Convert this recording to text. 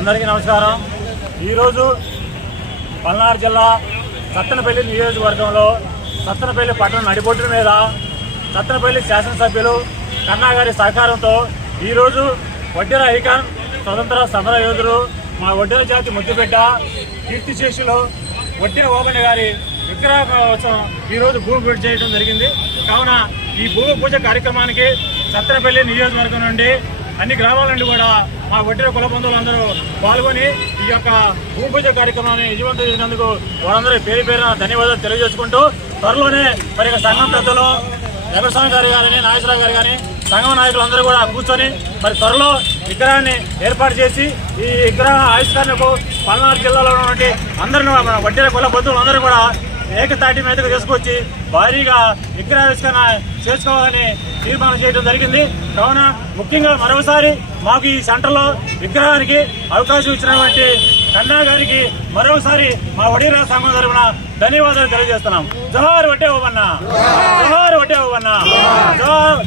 అందరికీ నమస్కారం. ఈరోజు పల్నాడు జిల్లా సత్తనపల్లి నియోజకవర్గంలో సత్తనపల్లి పట్టణ నడిబొడ్డు మీద సత్తనపల్లి శాసనసభ్యులు కన్నా గారి సహకారంతో ఈరోజు వడ్డెర ఐకాన్ స్వతంత్ర సమర యోధులు మా వడ్డెర జాతి ముద్దుబిడ్డ కీర్తిశేషులు వడ్డెర ఓబన్న గారి విగ్రహ ఈరోజు భూమి పూజ చేయడం జరిగింది. కావున ఈ భూమి పూజ కార్యక్రమానికి సత్తనపల్లి నియోజకవర్గం నుండి అన్ని గ్రామాల నుండి కూడా మా ఒట్టిన కుల బంధువులందరూ పాల్గొని ఈ యొక్క భూపూజ కార్యక్రమాన్ని విజయవంతం చేసినందుకు వారందరూ పేరు పేరున ధన్యవాదాలు తెలియజేసుకుంటూ త్వరలోనే మరి సంఘం పెద్దలు వెంకటస్వామి గారు కానీ నాగేశ్వరరావు గారు కానీ సంఘం నాయకులందరూ కూడా కూర్చొని మరి త్వరలో విగ్రహాన్ని ఏర్పాటు చేసి ఈ విగ్రహ ఆవిష్కరణకు పల్నాడు జిల్లాలో ఉన్నటువంటి అందరిని వడ్డీల కుల బంధువులందరూ కూడా ఏకతాటి మీదకు తీసుకొచ్చి భారీగా విగ్రహావిష్కరణ చేసుకోవాలని తీర్మానం చేయడం జరిగింది. కావున ముఖ్యంగా మరోసారి మాకు ఈ సెంటర్లో విగ్రహానికి అవకాశం ఇచ్చినటువంటి కన్నా గారికి మరోసారి మా వడీరా సంఘం తరఫున ధన్యవాదాలు తెలియజేస్తున్నాం. జోహార్ వడ్డే ఓవన్నా. జోహార్ వడ్డే ఓవన్నా. జోహార్